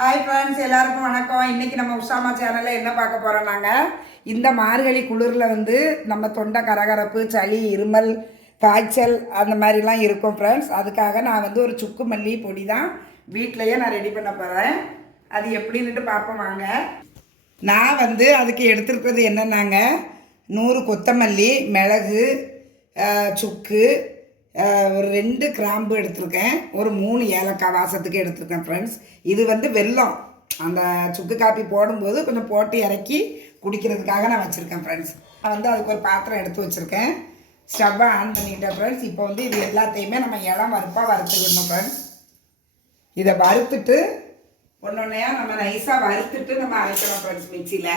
Hi friends எல்லாருக்கும் வணக்கம். இன்றைக்கி நம்ம உஷாமா சேனலில் என்ன பார்க்க போகிறோம் நாங்கள் இந்த மார்கழி குளிரில் வந்து நம்ம தொண்டை கரகரப்பு சளி இருமல் காய்ச்சல் அந்த மாதிரிலாம் இருக்கும் ஃப்ரெண்ட்ஸ் அதுக்காக நான் வந்து ஒரு சுக்கு மல்லி பொடி தான் வீட்டிலையே நான் ரெடி பண்ண போகிறேன் அது எப்படின்னுட்டு பார்ப்போம் வாங்க. நான் வந்து அதுக்கு எடுத்துருக்கிறது என்னென்னாங்க? நூறு கொத்தமல்லி மிளகு சுக்கு ஒரு ரெண்டு கிராம்பு எடுத்திருக்கேன். ஒரு மூணு ஏலக்காய் வாசத்துக்கு எடுத்திருக்கேன் ஃப்ரெண்ட்ஸ் இது வந்து வெல்லம். அந்த சுக்கு காப்பி போடும்போது கொஞ்சம் போட்டு இறக்கி குடிக்கிறதுக்காக நான் வச்சுருக்கேன் ஃப்ரெண்ட்ஸ் நான் வந்து அதுக்கு ஒரு பாத்திரம் எடுத்து வச்சுருக்கேன். ஸ்டவ்வை ஆன் பண்ணிட்டேன் ஃப்ரெண்ட்ஸ் இப்போ வந்து இது எல்லாத்தையுமே நம்ம இளம் வறுப்பாக வறுத்துக்கணும் ஃப்ரெண்ட்ஸ் இதை வறுத்துட்டு ஒன்று ஒன்றையாக நம்ம நைஸாக வறுத்துட்டு நம்ம அரைக்கணும் ஃப்ரெண்ட்ஸ் மிக்சியில்.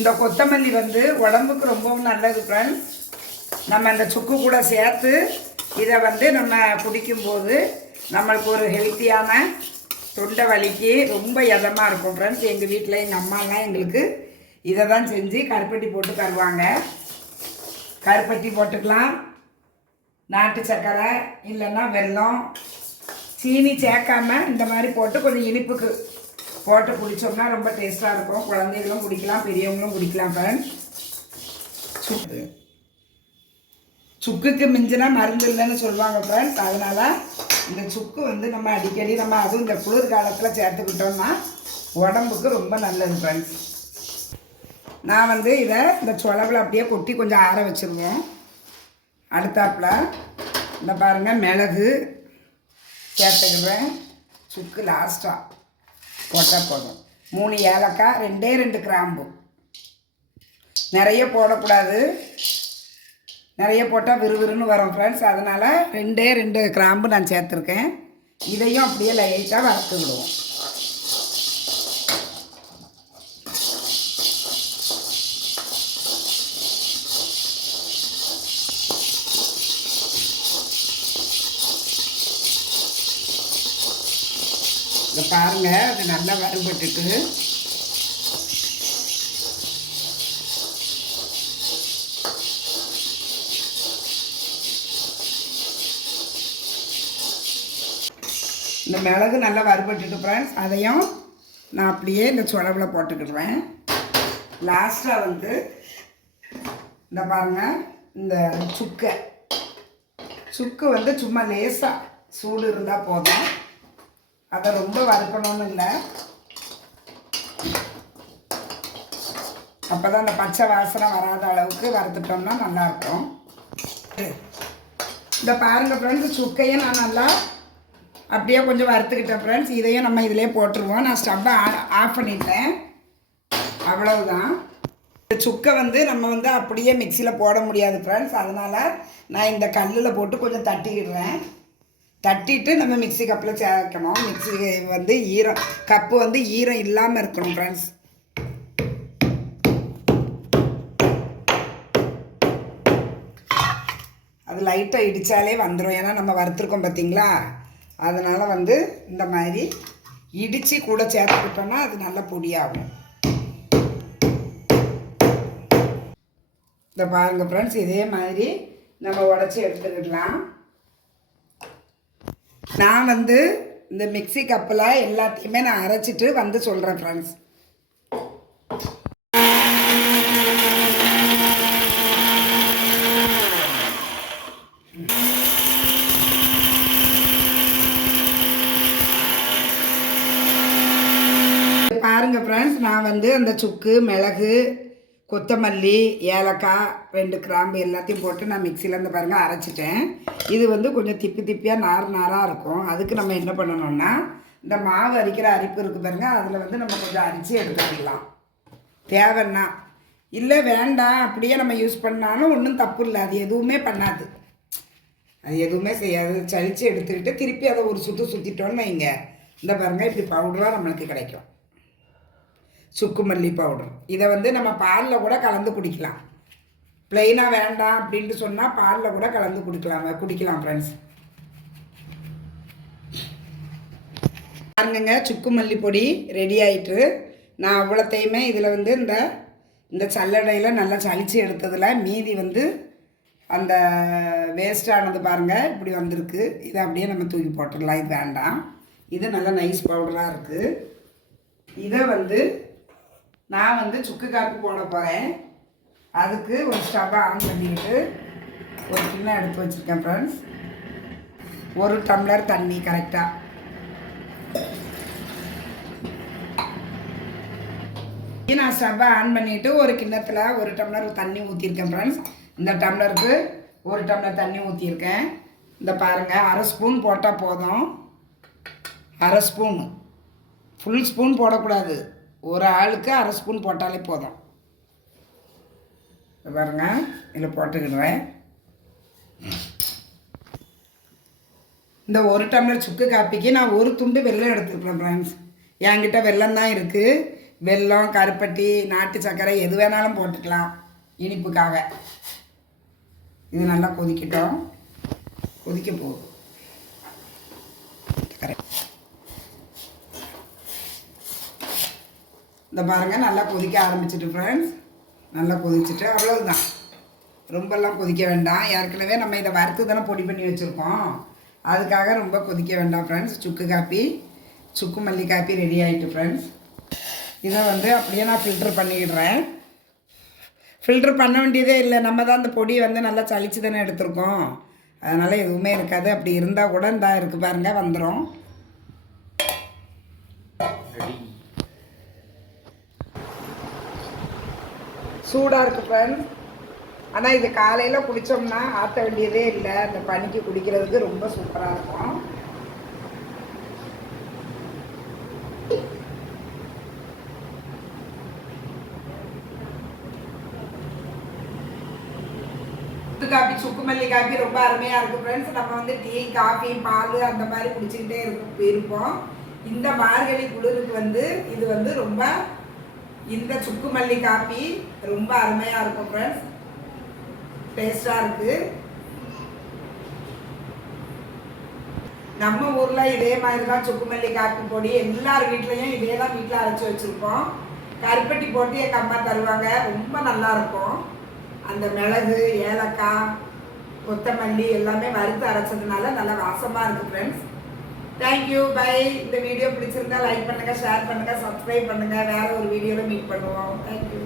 இந்த கொத்தமல்லி வந்து உடம்புக்கு ரொம்பவும் நல்லது ஃப்ரெண்ட்ஸ் நம்ம இந்த சுக்கு கூட சேர்த்து இதை வந்து நம்ம குடிக்கும்போது நம்மளுக்கு ஒரு ஹெல்த்தியான தொண்டை வலிக்கு ரொம்ப இதமாக இருக்கும் ஃப்ரெண்ட்ஸ் எங்கள் வீட்டில் எங்கள் அம்மாலாம் எங்களுக்கு இதை தான் செஞ்சு கருப்பட்டி போட்டு தருவாங்க. கருப்பட்டி போட்டுக்கலாம். நாட்டு சர்க்கரை இல்லைன்னா வெல்லம் சீனி சேர்க்காம இந்த மாதிரி போட்டு கொஞ்சம் இனிப்புக்கு போட்டு குடித்தோம்னா ரொம்ப டேஸ்ட்டாக இருக்கும். குழந்தைகளும் குடிக்கலாம் பெரியவங்களும் குடிக்கலாம் ஃப்ரெண்ட் சுக்கு. சுக்குக்கு மிஞ்சினா மருந்து இல்லைன்னு சொல்லுவாங்க ஃப்ரெண்ட்ஸ் அதனால் இந்த சுக்கு வந்து நம்ம அடிக்கடி நம்ம அதுவும் இந்த குளிர் காலத்தில் சேர்த்துக்கிட்டோம்னா உடம்புக்கு ரொம்ப நல்லது ஃப்ரெண்ட்ஸ் நான் வந்து இதை இந்த சுளவில் அப்படியே கொட்டி கொஞ்சம் ஆற வச்சுருவோம். அடுத்தாப்பில் இந்த பாருங்கள் மிளகு சேர்த்துக்கிறேன் சுக்கு லாஸ்ட்டாக போட்டால் போதும். மூணு ஏலக்காய் ரெண்டே ரெண்டு கிராம்பு. நிறைய போடக்கூடாது. நிறைய போட்டால் விறுவிறுன்னு வரும் ஃப்ரெண்ட்ஸ் அதனால் ரெண்டே ரெண்டு கிராம்பு நான் சேர்த்துருக்கேன். இதையும் அப்படியே லைட்டாக வறுத்து விடுவோம். இதை பாருங்க அது நல்லா வறுபட்டுட்டு. இந்த மிளகு நல்லா வறுபட்டுட்டு ஃப்ரெண்ட்ஸ் அதையும் நான் அப்படியே இந்த சுழவில் போட்டுக்கிடுவேன் லாஸ்ட்டாக வந்து இந்த பாருங்கள் இந்த சுக்கை. சுக்கு வந்து சும்மா லேசாக சூடு இருந்தால் போதும். அதை ரொம்ப வறுக்கணும்னு இல்லை. அப்போ தான் அந்த பச்சை வாசனை வராத அளவுக்கு வறுத்துட்டோம்னா நல்லாயிருக்கும் இந்த பாருங்கள் ஃப்ரெண்ட்ஸ் சுக்கையும் நான் நல்லா அப்படியே கொஞ்சம் வறுத்துக்கிட்டேன் ஃப்ரெண்ட்ஸ் இதையும் நம்ம இதிலே போட்டுருவோம். நான் ஸ்டவ்வை ஆஃப் பண்ணிட்டேன். அவ்வளவுதான். இந்த சுக்கை வந்து நம்ம வந்து அப்படியே மிக்சியில் போட முடியாது ஃப்ரெண்ட்ஸ் அதனால் நான் இந்த கல்லில் போட்டு கொஞ்சம் தட்டிக்கிடுறேன். தட்டிட்டு நம்ம மிக்ஸி கப்பில் சேர்க்கணும். மிக்ஸி வந்து ஈரம் கப்பு வந்து ஈரம் இல்லாமல் இருக்கணும் ஃப்ரெண்ட்ஸ் அது லைட்டாக இடித்தாலே வந்துடும் ஏன்னா நம்ம வறுத்துருக்கோம் பார்த்தீங்களா அதனால் வந்து இந்த மாதிரி இடித்து கூட சேர்த்துக்கிட்டோம்னா அது நல்ல பொடியாகும். இந்த பாருங்கள் ஃப்ரெண்ட்ஸ் இதே மாதிரி நம்ம உடச்சி எடுத்துக்கிடலாம். நான் வந்து இந்த மிக்ஸி கப்பில் எல்லாத்தையுமே நான் அரைச்சிட்டு வந்து சொல்கிறேன் ஃப்ரெண்ட்ஸ் பாருங்க ஃப்ரெண்ட்ஸ் நான் வந்து அந்த சுக்கு மிளகு கொத்தமல்லி ஏலக்காய் ரெண்டு கிராம்பு எல்லாத்தையும் போட்டு நான் மிக்சியில் இருந்து பாருங்கள் அரைச்சிட்டேன். இது வந்து கொஞ்சம் திப்பி திப்பியாக நார் நாராக இருக்கும். அதுக்கு நம்ம என்ன பண்ணணும்னா இந்த மாவு அரிக்கிற அரிப்பு இருக்குது பாருங்க அதில் வந்து நம்ம கொஞ்சம் அரிச்சு எடுத்துக்கலாம். தேவைன்னா. இல்லை வேண்டாம் அப்படியே நம்ம யூஸ் பண்ணாலும் ஒன்றும் தப்பு இல்லை அது எதுவுமே பண்ணாது. அது எதுவுமே செய்யாது. சலிச்சு எடுத்துக்கிட்டு திருப்பி அதை ஒரு சுற்று சுற்றிட்டோன்னு வைங்க. இந்த பாருங்க இப்படி பவுடராக நம்மளுக்கு கிடைக்கும். சுக்கு மல்லி பவுடர் இதை வந்து நம்ம பாலில் கூட கலந்து குடிக்கலாம். பிளெயினாக வேண்டாம் அப்படின்ட்டு சொன்னால் பாலில் கூட கலந்து குடிக்கலாம் குடிக்கலாம் ஃப்ரெண்ட்ஸ் பாருங்கங்க சுக்கு மல்லி பொடி ரெடி ஆயிட்டு. நான் அவ்வளோத்தையுமே இதில் வந்து இந்த இந்த சல்லடையில் நல்லா சளிச்சு எடுத்ததில் மீதி வந்து அந்த வேஸ்டானது பாருங்கள் இப்படி வந்திருக்கு. இதை அப்படியே நம்ம தூக்கி போட்டுடலாம் இது வேண்டாம். இது நல்லா நைஸ் பவுடராக இருக்குது இதை வந்து நான் வந்து சுக்கு காப்பி போட போகிறேன் அதுக்கு ஒரு ஸ்டவ்வை ஆன் பண்ணிக்கிட்டு ஒரு கிண்ணம் எடுத்து வச்சுருக்கேன் ஃப்ரெண்ட்ஸ் ஒரு டம்ளர் தண்ணி கரெக்டாக நான் ஸ்டவ்வை ஆன் பண்ணிவிட்டு ஒரு கிண்ணத்தில் ஒரு டம்ளர் தண்ணி ஊற்றிருக்கேன் ஃப்ரெண்ட்ஸ் இந்த டம்ளருக்கு ஒரு டம்ளர் தண்ணி ஊற்றிருக்கேன் இந்த பாருங்கள் அரை ஸ்பூன் போட்டால் போதும். அரை ஸ்பூன். ஃபுல் ஸ்பூன் போடக்கூடாது. ஒரு ஆளுக்கு அரை ஸ்பூன் போட்டாலே போதும். பாருங்க இதில் போட்டுக்கிடுறேன். இந்த ஒரு டம்ளர் சுக்கு காப்பிக்கு நான் ஒரு துண்டு வெல்லம் எடுத்துருக்குறேன் ஃப்ரெண்ட்ஸ் என்கிட்ட வெள்ளம் தான் இருக்குது வெல்லம் கருப்பட்டி நாட்டு சர்க்கரை எது வேணாலும் போட்டுக்கலாம் இனிப்புக்காக. இது நல்லா கொதிக்கட்டும். கொதிக்க போகுது கரெக்ட் இந்த பாருங்கள் நல்லா கொதிக்க ஆரம்பிச்சிட்டு ஃப்ரெண்ட்ஸ் நல்லா கொதிச்சுட்டு அவ்வளவுதான். ரொம்பலாம் கொதிக்க வேண்டாம். ஏற்கனவே நம்ம இதை வறுத்து தானே பொடி பண்ணி வச்சுருக்கோம். அதுக்காக ரொம்ப கொதிக்க வேண்டாம் ஃப்ரெண்ட்ஸ் சுக்கு காப்பி சுக்கு மல்லி காப்பி ரெடி ஆகிட்டு ஃப்ரெண்ட்ஸ் இதை வந்து அப்படியே நான் ஃபில்ட்ரு பண்ணிக்கிடுறேன் ஃபில்ட்ரு பண்ண வேண்டியதே இல்லை. நம்ம தான் அந்த பொடி வந்து நல்லா சளிச்சு தானே எடுத்திருக்கோம். அதனால் எதுவுமே இருக்காது. அப்படி இருந்தால் கூட இந்த இருக்குது பாருங்க வந்துடும் சூடாக இருக்குது ஃப்ரெண்ட்ஸ் ஆனால் இது காலையில் குடித்தோம்னா ஆற்ற வேண்டியதே இல்லை. அந்த பனிக்கு குடிக்கிறதுக்கு ரொம்ப சூப்பராக இருக்கும். சுக்கு சுக்கு மல்லி காப்பி ரொம்ப அருமையாக இருக்குது ஃப்ரெண்ட்ஸ் நம்ம வந்து டீ காஃபி பால் அந்த மாதிரி குடிச்சிக்கிட்டே இருக்கும் இருப்போம். இந்த மார்கழி குளிருக்கு வந்து இது வந்து ரொம்ப இந்த சுக்கு மல்லி காப்பி ரொம்ப அருமையாக இருக்கும் ஃப்ரெண்ட்ஸ் டேஸ்டாக இருக்குது நம்ம ஊரில் இதே மாதிரி தான் சுக்கு மல்லி காப்பி பொடி எல்லார் வீட்லேயும் இதே தான் வீட்டில் அரைச்சி வச்சுருப்போம். கருப்பட்டி போட்டு எங்கள் அம்மா தருவாங்க ரொம்ப நல்லா இருக்கும். அந்த மிளகு ஏலக்காய் கொத்தமல்லி எல்லாமே வறுத்து அரைச்சதுனால நல்லா வாசமாக இருக்குது ஃப்ரெண்ட்ஸ் தேங்க்யூ பை இந்த வீடியோ பிடிச்சிருந்தா லைக் பண்ணுங்கள் ஷேர் பண்ணுங்கள் சப்ஸ்கிரைப் பண்ணுங்கள் வேறு ஒரு வீடியோவில் மீட் பண்ணுவோம். தேங்க்யூ